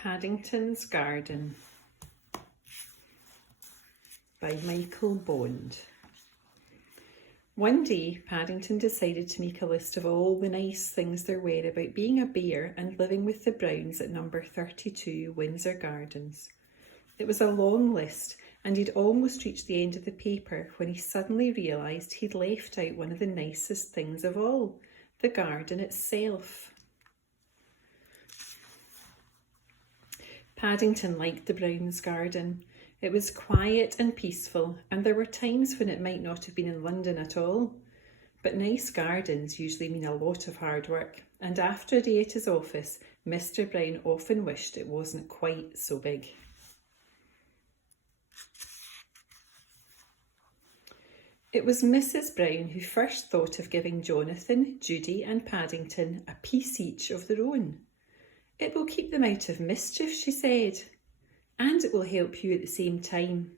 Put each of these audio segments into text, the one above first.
Paddington's Garden by Michael Bond. One day, Paddington decided to make a list of all the nice things there were about being a bear and living with the Browns at number 32 Windsor Gardens. It was a long list, and he'd almost reached the end of the paper when he suddenly realised he'd left out one of the nicest things of all, the garden itself. Paddington liked the Browns' garden. It was quiet and peaceful, and there were times when it might not have been in London at all. But nice gardens usually mean a lot of hard work, and after a day at his office, Mr. Brown often wished it wasn't quite so big. It was Mrs. Brown who first thought of giving Jonathan, Judy and Paddington a piece each of their own. "It will keep them out of mischief," she said, "and it will help you at the same time."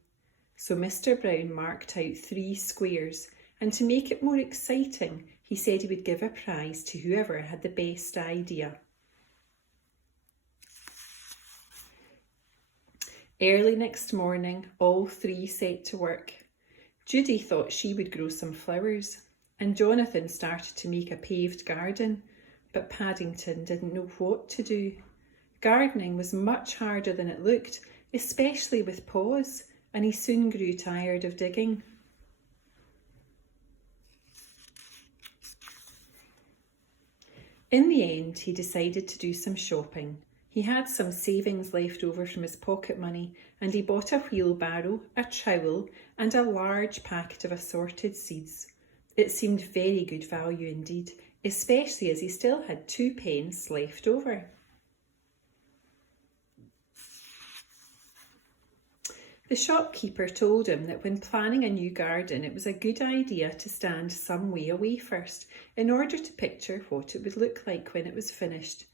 So Mr. Brown marked out 3 squares, and to make it more exciting, he said he would give a prize to whoever had the best idea. Early next morning, all 3 set to work. Judy thought she would grow some flowers, and Jonathan started to make a paved garden, but Paddington didn't know what to do. Gardening was much harder than it looked, especially with paws, and he soon grew tired of digging. In the end, he decided to do some shopping. He had some savings left over from his pocket money, and he bought a wheelbarrow, a trowel, and a large packet of assorted seeds. It seemed very good value indeed, especially as he still had 2 pence left over. The shopkeeper told him that when planning a new garden, it was a good idea to stand some way away first in order to picture what it would look like when it was finished.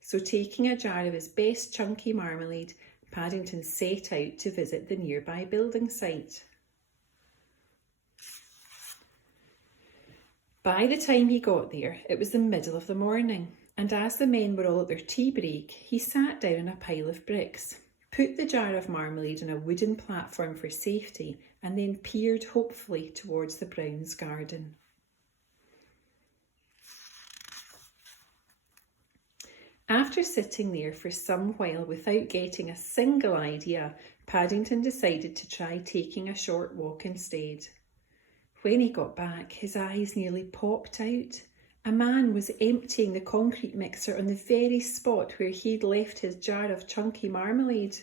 So taking a jar of his best chunky marmalade, Paddington set out to visit the nearby building site. By the time he got there, it was the middle of the morning, and as the men were all at their tea break, he sat down on a pile of bricks, put the jar of marmalade on a wooden platform for safety, and then peered hopefully towards the Browns' garden. After sitting there for some while without getting a single idea, Paddington decided to try taking a short walk instead. When he got back, his eyes nearly popped out. A man was emptying the concrete mixer on the very spot where he'd left his jar of chunky marmalade.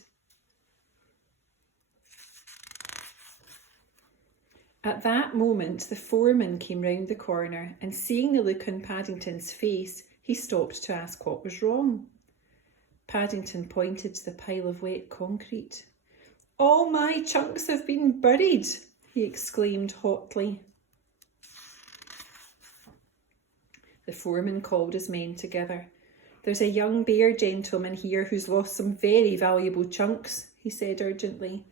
At that moment, the foreman came round the corner, and seeing the look on Paddington's face, he stopped to ask what was wrong. Paddington pointed to the pile of wet concrete. "All my chunks have been buried," he exclaimed hotly. The foreman called his men together. "There's a young bear gentleman here who's lost some very valuable chunks," he said urgently.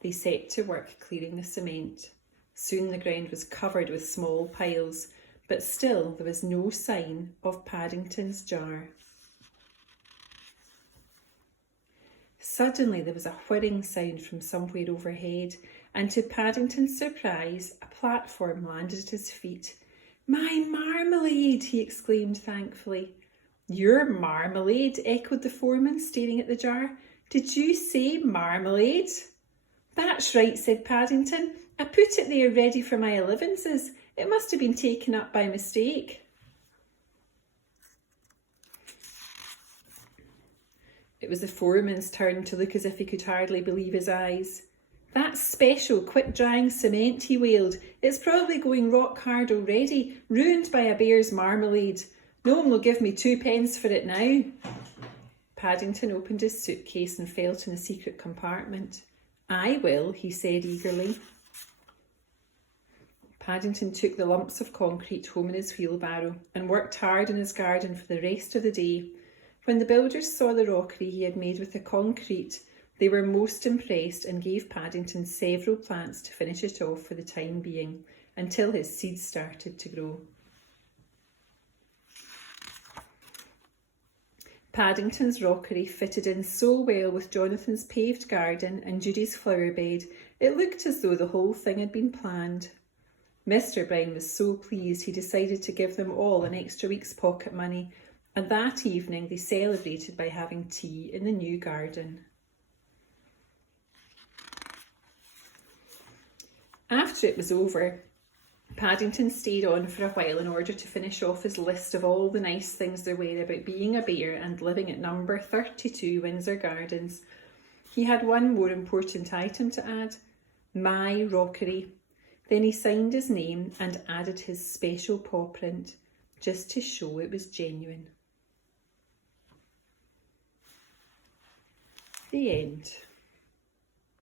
They set to work clearing the cement. Soon the ground was covered with small piles, but still there was no sign of Paddington's jar. Suddenly there was a whirring sound from somewhere overhead, and to Paddington's surprise, a platform landed at his feet. "My marmalade!" he exclaimed thankfully. "Your marmalade?" echoed the foreman, staring at the jar. "Did you say marmalade?" "That's right," said Paddington. "I put it there ready for my allowances. It must have been taken up by mistake." It was the foreman's turn to look as if he could hardly believe his eyes. "That's special quick-drying cement," he wailed. "It's probably going rock hard already, ruined by a bear's marmalade. No one will give me 2 pence for it now." Paddington opened his suitcase and felt in the secret compartment. "I will," he said eagerly. Paddington took the lumps of concrete home in his wheelbarrow and worked hard in his garden for the rest of the day. When the builders saw the rockery he had made with the concrete, they were most impressed and gave Paddington several plants to finish it off for the time being, until his seeds started to grow. Paddington's rockery fitted in so well with Jonathan's paved garden and Judy's flower bed, it looked as though the whole thing had been planned. Mr. Brown was so pleased he decided to give them all an extra week's pocket money, and that evening they celebrated by having tea in the new garden. After it was over, Paddington stayed on for a while in order to finish off his list of all the nice things there were about being a bear and living at number 32 Windsor Gardens. He had one more important item to add: my rockery. Then he signed his name and added his special paw print, just to show it was genuine. The end.